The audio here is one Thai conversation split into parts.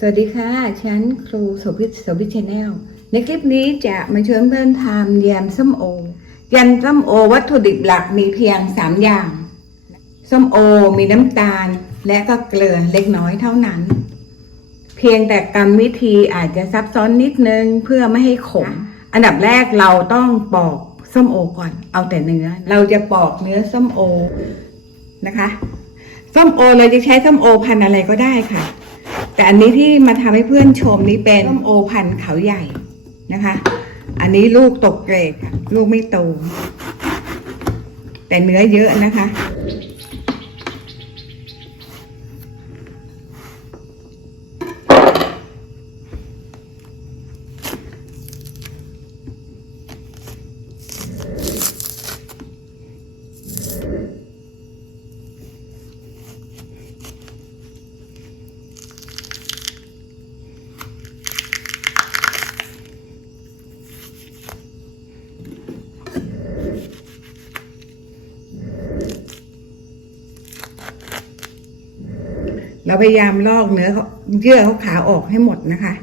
สวัสดีค่ะ ฉันครูโสภิตโสภิตชาแนล ในคลิปนี้จะมาชวนเพื่อนทำยมส้มโอ ยำส้มโอวัตถุดิบหลักมีเพียง 3 อย่าง ส้มโอมีน้ำตาล และก็เกลือเล็กน้อยเท่านั้น เพียงแต่กรรมวิธีอาจจะซับซ้อนนิดนึงเพื่อไม่ให้ขม อันดับแรกเราต้องปอกส้มโอก่อน เอาแต่เนื้อ เราจะปอกเนื้อส้มโอนะคะ ส้มโอเราจะใช้ส้มโอพันธุ์อะไรก็ได้ค่ะ แต่อันนี้ที่มาทำให้เพื่อนชมนี้เป็นส้มโอพันธุ์เขาใหญ่นะคะ อันนี้ลูกตกเกรดลูกไม่โตแต่เนื้อเยอะนะคะ เราพยายามลอกเนื้อเขาเยื่อเขาขาวออกให้หมดนะคะ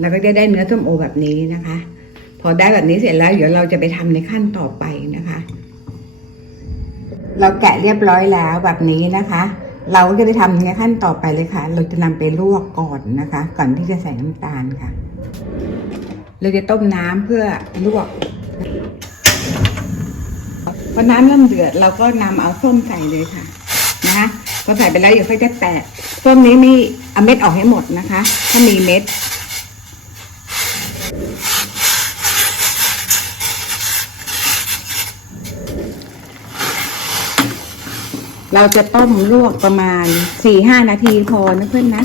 เราก็จะได้เนื้อส้มโอแบบนี้นะคะ พอได้แบบนี้เสร็จแล้วเดี๋ยวเราจะไปทำในขั้นต่อไปนะคะ เราแกะเรียบร้อยแล้วแบบนี้นะคะ เราก็จะได้ทำในขั้นต่อไปเลยค่ะ เราจะนำไปลวกก่อนนะคะ ก่อนที่จะใส่น้ำตาลค่ะ เราจะต้มน้ำเพื่อลวกพอน้ำเริ่มเดือดเราก็นำเอาส้มใส่เลยค่ะนะคะพอใส่ไปแล้วเดี๋ยวค่อยจะแตกส้มนี้ไม่เอาเม็ดออกให้หมดนะคะ ถ้ามีเม็ด เราจะต้มลวกประมาณสี่ห้านาทีพอนะเพื่อนนะ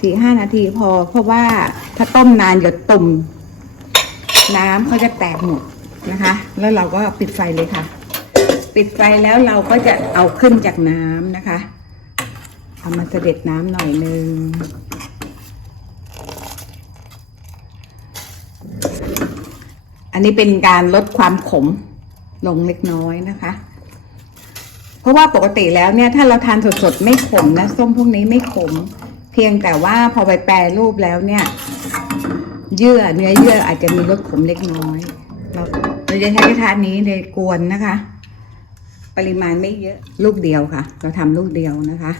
สี่ห้านาทีพอ เพราะว่าถ้าต้มนานเดี๋ยวตุ่ม น้ำเขาจะแตกหมดนะคะ แล้วเราก็ปิดไฟเลยค่ะ ปิดไฟแล้วเราก็จะเอาขึ้นจากน้ำนะคะ เอามาเสด็จน้ำหน่อยนึงอันนี้เป็นการลดความขมลงเล็กน้อยนะคะ เพราะว่าปกติแล้วเนี่ยถ้าเราทานสดๆไม่ขมนะส้มพวกนี้ไม่ขม เพียงแต่ว่าพอไปแปรรูปแล้วเนี่ย เยื่อเนื้อเยื่ออาจจะมีรสขมเล็กน้อย เราเราจะใช้กระทะนี้ในกวนนะคะ ปริมาณไม่เยอะลูกเดียวค่ะ เราทำลูกเดียวนะคะ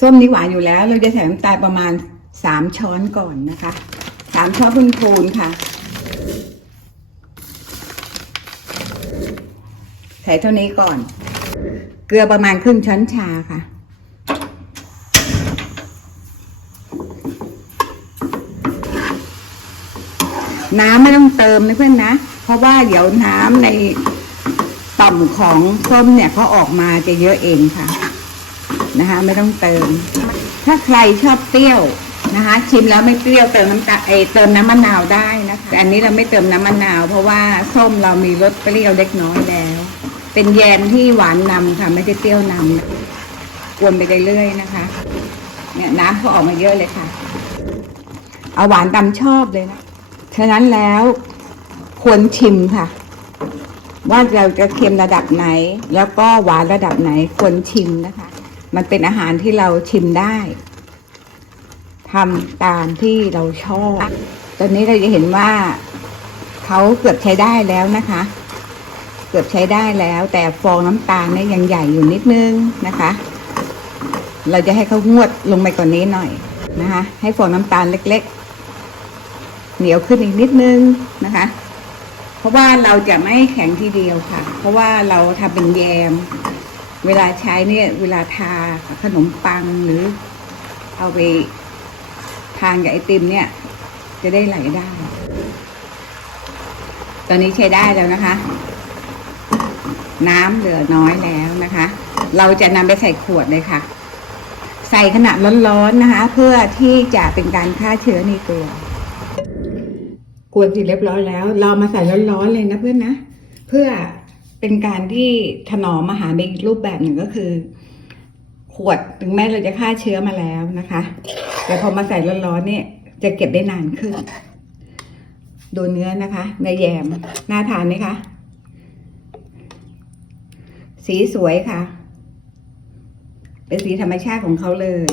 ส้มนี่หวานอยู่แล้ว เราจะใส่น้ำตาลประมาณสามช้อนก่อนนะคะสามช้อนพูนๆค่ะใส่เท่านี้ก่อน เกลือประมาณครึ่งช้อนชาค่ะ น้ำไม่ต้องเติมนะเพื่อนนะ เพราะว่าเดี๋ยวน้ำในต่อมของส้มเนี่ยเขาออกมาจะเยอะเองค่ะ นะคะ ไม่ต้องเติม ถ้าใครชอบเปรี้ยวนะคะ ชิมแล้วไม่เปรี้ยวเติมน้ำตาลเอเติมน้ำมะนาวได้นะคะแต่อันนี้เราไม่เติมน้ำมะนาว เพราะว่าส้มเรามีรสเปรี้ยวเล็กน้อยแล้ว เป็นแยมที่หวานนำค่ะไม่ได้เปรี้ยวนำกวนไปเรื่อยๆนะคะ เนี่ยน้ำเขาออกมาเยอะเลยค่ะ เอาหวานตามชอบเลยนะฉะนั้นแล้วควรชิมค่ะ ว่าเราจะเค็มระดับไหน แล้วก็หวานระดับไหนควรชิมนะคะ มันเป็นอาหารที่เราชิมได้ทำตามที่เราชอบ ตอนนี้เราจะเห็นว่าเขาเกือบใช้ได้แล้วนะคะ เกือบใช้ได้แล้ว แต่ฟองน้ำตาลเนี่ยยังใหญ่อยู่นิดนึงนะคะ เราจะให้เขางวดลงไปกว่านนี้หน่อยนะคะ ให้ฟองน้ำตาลเล็ก ๆ เหนียวขึ้นอีกนิดนึงนะคะ เพราะว่าเราจะไม่แข็งทีเดียวค่ะ เพราะว่าเราทำเป็นแยม เวลาใช้เนี่ยเวลาทาขนมปังหรือ เอาไปทานกับไอติมเนี่ย จะได้ไหลได้ ตอนนี้ใช้ได้แล้วนะคะ น้ำเหลือน้อยแล้วนะคะ เราจะนำไปใส่ขวดเลยค่ะ ใส่ขณะร้อนๆนะคะ เพื่อที่จะเป็นการฆ่าเชื้อในตัวกวนเสร็จเรียบร้อยแล้ว เรามาใส่ร้อนๆเลยนะเพื่อนนะ เพื่อเป็นการที่ถนอมอาหารในรูปแบบหนึ่งก็คือ ขวดถึงแม้เราจะฆ่าเชื้อมาแล้วนะคะแต่พอมาใส่ร้อนๆเนี่ย จะเก็บได้นานขึ้น ดูเนื้อนะคะเนื้อแยมน่าทานไหมคะ สีสวยค่ะ เป็นสีธรรมชาติของเขาเลย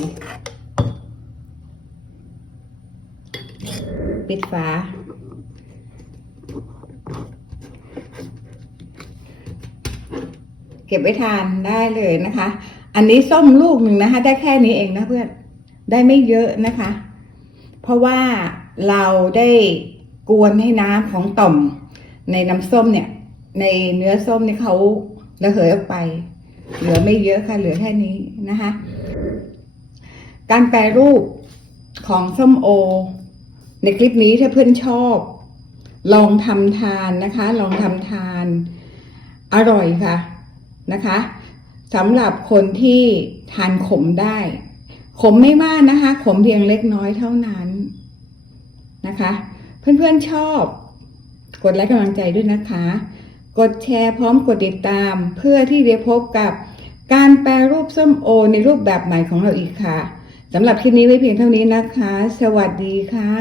ปิดฝา เก็บไว้ทานได้เลยนะคะ อันนี้ส้มลูกหนึ่งนะคะ ได้แค่นี้เองนะเพื่อน ได้ไม่เยอะนะคะ เพราะว่าเราได้กวนให้น้ำของต่อม ในน้ำส้มเนี่ย ในเนื้อส้มเนี่ยเขา ระเหยออกไป เหลือไม่เยอะค่ะเหลือแค่นี้นะคะการแปรรูปของส้มโอ ในคลิปนี้ถ้าเพื่อนชอบ ลองทำทานนะคะ ลองทำทาน อร่อยค่ะนะคะสำหรับคนที่ทานขมได้ ขมไม่มากนะคะ ขมเพียงเล็กน้อยเท่านั้นนะคะ เพื่อนๆชอบ กดไลค์กำลังใจด้วยนะคะ กดแชร์พร้อมกดติดตาม เพื่อที่จะพบกับการแปรรูปส้มโอในรูปแบบใหม่ของเราอีกค่ะสำหรับคลิปนี้ไว้เพียงเท่านี้นะคะ สวัสดีค่ะ